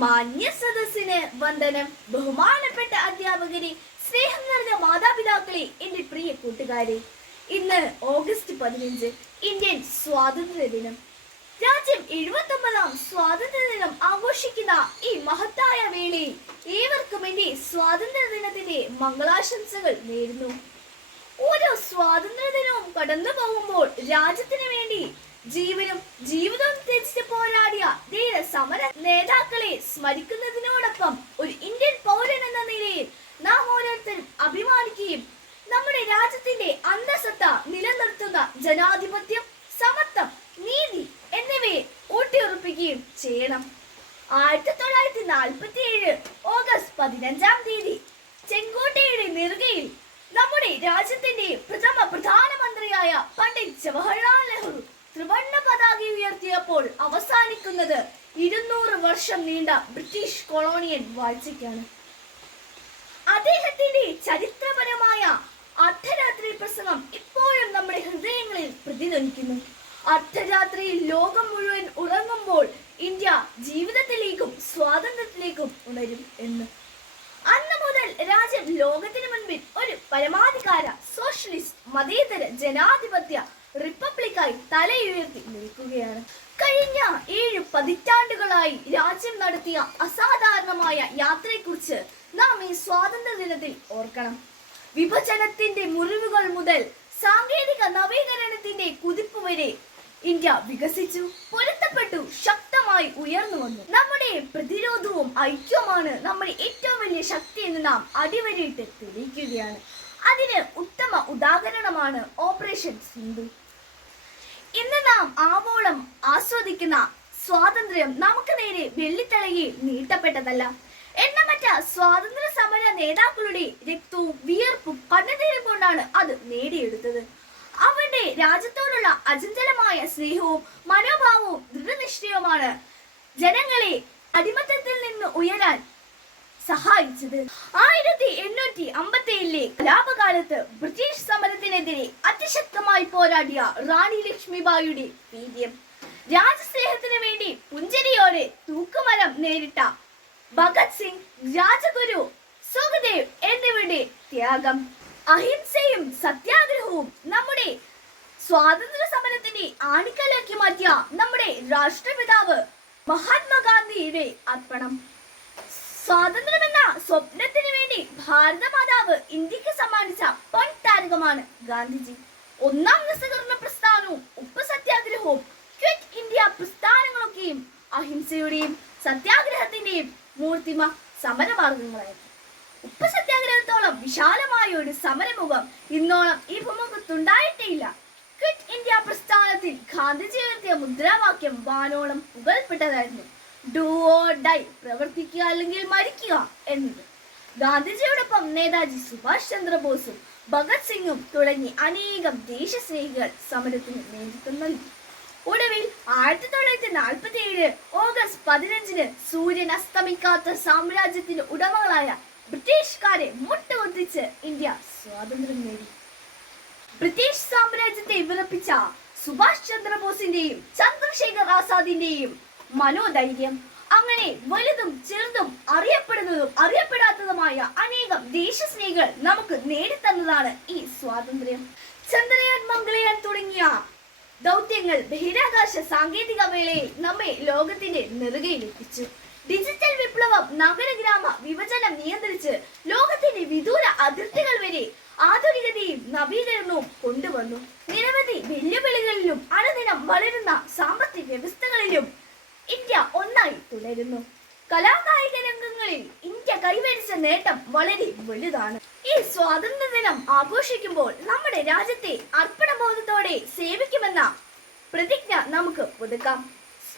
മാന്യ സദസ്സിന് വന്ദനം. ബഹുമാനപ്പെട്ട അധ്യാപകരെ, സ്നേഹം നിറഞ്ഞ മാതാപിതാക്കളെ, എന്റെ പ്രിയ കൂട്ടുകാരെ, ഇന്ന് ഓഗസ്റ്റ് 15 ഇന്ത്യൻ സ്വാതന്ത്ര്യ ദിനം. രാജ്യം 79ാം സ്വാതന്ത്ര്യ ദിനം ആഘോഷിക്കുന്ന ഈ മഹത്തായ വേളയിൽ ഏവർക്കും എന്റെ സ്വാതന്ത്ര്യ ദിനത്തിന്റെ മംഗളാശംസകൾ നേരുന്നു. ഓരോ സ്വാതന്ത്ര്യ ദിനവും കടന്നു പോകുമ്പോൾ രാജ്യത്തിന് വേണ്ടി ജീവനും ജീവിതവും ത്യജിച്ച് പോരാടിയ ധീര സമര നേതാക്കളെ സ്മരിക്കുന്നതിനോടൊപ്പം ഒരു ഇന്ത്യൻ പൗരൻ എന്ന നിലയിൽ നാം ഓരോരുത്തരും അഭിമാനിക്കുകയും നമ്മുടെ രാജ്യത്തിന്റെ അന്തസത്ത നിലനിർത്തുന്ന ജനാധിപത്യം, സമത്വം, നീതി എന്നിവയെ ഊട്ടിയുറപ്പിക്കുകയും ചെയ്യണം. 1947 ഓഗസ്റ്റ് 15-ാം തീയതി ചെങ്കോട്ടയുടെ നെറുകയിൽ നമ്മുടെ രാജ്യത്തിന്റെ പ്രഥമ പ്രധാനമന്ത്രിയായ പണ്ഡിറ്റ് ജവഹർലാൽ നെഹ്റു ത്രിവർണ്ണ പതാക ഉയർത്തിയപ്പോൾ അവസാനിക്കുന്നത് 200 വർഷം നീണ്ട ബ്രിട്ടീഷ് കൊളോണിയൽ വാഴ്ചയ്ക്കാണ്. അദ്ദേഹത്തിന്റെ ചരിത്രപരമായ അർദ്ധരാത്രി പ്രസംഗം ഇപ്പോഴും നമ്മുടെ ഹൃദയങ്ങളിൽ പ്രതിധ്വനിക്കുന്നു. അർദ്ധരാത്രിയിൽ ലോകം മുഴുവൻ ഉറങ്ങുമ്പോൾ ഇന്ത്യ ജീവിതത്തിലേക്കും സ്വാതന്ത്ര്യത്തിലേക്കും ഉണരും എന്ന്. അന്ന് മുതൽ രാജ്യം ലോകത്തിന് മുൻപിൽ ഒരു പരമാധികാര സോഷ്യലിസ്റ്റ് മതേതര ജനാധിപത്യ റിപ്പബ്ലിക്കായി തലയുയർത്തി നിൽക്കുകയാണ്. കഴിഞ്ഞ 7 പതിറ്റാണ്ടുകളായി രാജ്യം നടത്തിയ അസാധാരണമായ യാത്രയെക്കുറിച്ച് നാം ഈ സ്വാതന്ത്ര്യ ദിനത്തിൽ ഓർക്കണം. വിഭജനത്തിന്റെ മുറിവുകൾ മുതൽ സാങ്കേതിക നവീകരണത്തിന്റെ കുതിപ്പ് വരെ ഇന്ത്യ വികസിച്ചു, പൊരുത്തപ്പെട്ടു, ശക്തമായി ഉയർന്നു വന്നു. നമ്മുടെ പ്രതിരോധവും ഐക്യവുമാണ് നമ്മുടെ ഏറ്റവും വലിയ ശക്തി എന്ന് നാം അടിവരയിട്ട് തെളിയിക്കുകയാണ്. അതിന് ഉത്തമ ഉദാഹരണമാണ് ഓപ്പറേഷൻ സിന്ധു. ഇന്ന് നാം ആവോളം ആസ്വദിക്കുന്ന സ്വാതന്ത്ര്യം നമുക്ക് നേരെ വെള്ളിത്തളയിൽ നീട്ടപ്പെട്ടതല്ല. എണ്ണമറ്റ സ്വാതന്ത്ര്യ സമര നേതാക്കളുടെ രക്തവും വിയർപ്പും കണ്ണുനീരും കൊണ്ടാണ് അത് നേടിയെടുത്തത്. അവരുടെ രാജ്യത്തോടുള്ള അചഞ്ചലമായ സ്നേഹവും മനോഭാവവും ദൃഢനിശ്ചയവുമാണ് ജനങ്ങളെ അടിമത്തത്തിൽ നിന്ന് ഉയരാൻ സഹായിച്ചത്. 1857 കലാപകാലത്ത് ബ്രിട്ടീഷ് സമരത്തിനെതിരെ അതിശക്തമായി പോരാടിയ റാണി ലക്ഷ്മിബായിയുടെ വീര്യം, രാജ്യസ്നേഹത്തിന് വേണ്ടി പുഞ്ചരിയോടെ തൂക്കുമരം നേരിട്ട ഭഗത് സിംഗ്, രാജഗുരു, സുഖദേവ് എന്നിവരുടെ ത്യാഗം, അഹിംസയും സത്യാഗ്രഹവും നമ്മുടെ സ്വാതന്ത്ര്യ സമരത്തിന്റെ ആണിക്കല്ലാക്കി മാറ്റിയ നമ്മുടെ രാഷ്ട്രപിതാവ് മഹാത്മാഗാന്ധിയുടെ അർപ്പണം, സ്വാതന്ത്ര്യമെന്ന സ്വപ്നത്തിന് വേണ്ടി ഭാരതമാതാവ് ഇന്ത്യക്ക് സമ്മാനിച്ച പൊൻതാരകമാണ് ഗാന്ധിജി. 1ാം നിസ്സഹകരണ പ്രസ്ഥാനവും ഉപ്പ് സത്യാഗ്രഹവും ക്വിറ്റ് ഇന്ത്യ പ്രസ്ഥാനങ്ങളൊക്കെയും അഹിംസയുടെയും സത്യാഗ്രഹത്തിന്റെയും മൂർത്തിമ സമരമാർഗങ്ങളായിരുന്നു. ഉപ്പ് സത്യാഗ്രഹത്തോളം വിശാലമായ ഒരു സമരമുഖം ഇന്നോളം ഈ ഭൂമുഖത്തുണ്ടായിട്ടേയില്ല. ക്വിറ്റ് ഇന്ത്യ പ്രസ്ഥാനത്തിൽ ഗാന്ധിജി ഉയർത്തിയ മുദ്രാവാക്യം വാനോളം പുകൾപ്പെട്ടതായിരുന്നു. ഡു ഓർ ഡൈ, പ്രവർത്തിക്കുക അല്ലെങ്കിൽ മരിക്കുക എന്നത്. ഗാന്ധിജിയോടൊപ്പം നേതാജി സുഭാഷ് ചന്ദ്രബോസും ഭഗത് സിംഗും തുടങ്ങി അനേകം ദേശസ്നേഹികൾ സമരത്തിന് നേതൃത്വം നൽകി. ഒടുവിൽ 1947 ഓഗസ്റ്റ് 15 സൂര്യൻ അസ്തമിക്കാത്ത സാമ്രാജ്യത്തിന്റെ ഉടമകളായ ബ്രിട്ടീഷുകാരെ മുട്ടുകുത്തിച്ച് ഇന്ത്യ സ്വാതന്ത്ര്യം നേടി. ബ്രിട്ടീഷ് സാമ്രാജ്യത്തെ വിറപ്പിച്ച സുഭാഷ് ചന്ദ്രബോസിന്റെയും ചന്ദ്രശേഖർ ആസാദിന്റെയും മനോധൈര്യം, അങ്ങനെ വലുതും ചെറുതും അറിയപ്പെടുന്നതും അറിയപ്പെടാത്തതുമായ അനേകം ദേശസ്നേഹികൾ നമുക്ക് നേടിത്തന്നതാണ് ഈ സ്വാതന്ത്ര്യം. ചന്ദ്രയാൻ, മംഗളയാൻ തുടങ്ങിയ ദൗത്യങ്ങൾ ബഹിരാകാശ സാങ്കേതിക വേളയിൽ നമ്മെ ലോകത്തിന്റെ നെറുകയിലെത്തിച്ചു. ഡിജിറ്റൽ വിപ്ലവം നഗരഗ്രാമ വിഭജനം നിയന്ത്രിച്ച് ലോകത്തിന്റെ വിദൂര അതിർത്തികൾ വരെ ആധുനികതയും നവീകരണവും കൊണ്ടുവന്നു. നിരവധി വെല്ലുവിളികളിലും അനുദിനം വളരുന്ന സാമ്പത്തിക വ്യവസ്ഥകളിലും ഇന്ത്യ ഒന്നായി തുടരുന്നു. കലാകായിക രംഗങ്ങളിൽ ഇന്ത്യ കൈവരിച്ച നേട്ടം വളരെ വലുതാണ്. ഈ സ്വാതന്ത്ര്യ ദിനം ആഘോഷിക്കുമ്പോൾ നമ്മുടെ രാജ്യത്തെ അർപ്പണബോധത്തോടെ സേവിക്കുമെന്ന പ്രതിജ്ഞ നമുക്ക് പുതുക്കാം.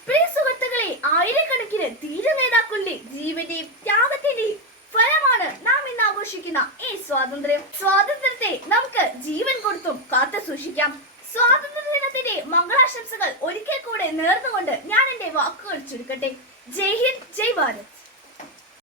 പ്രിയ സുഹൃത്തുക്കളെ, ആയിരക്കണക്കിന് ധീര നേതാക്കളുടെ ജീവന്റെയും ത്യാഗത്തിന്റെയും ഫലമാണ് നാം ഇന്ന് ആഘോഷിക്കുന്ന ഈ സ്വാതന്ത്ര്യം. സ്വാതന്ത്ര്യത്തെ നമുക്ക് ജീവൻ കൊടുത്തും കാത്തു സൂക്ഷിക്കാം. സ്വാതന്ത്ര്യ ദിനത്തിന്റെ മംഗളാശംസകൾ ഒരിക്കൽ കൂടെ നേർന്നുകൊണ്ട് ഞാൻ എന്റെ വാക്കുകൾ ചുരുക്കട്ടെ. ജയ് ഹിന്ദ്, ജയ് ഭാരത്.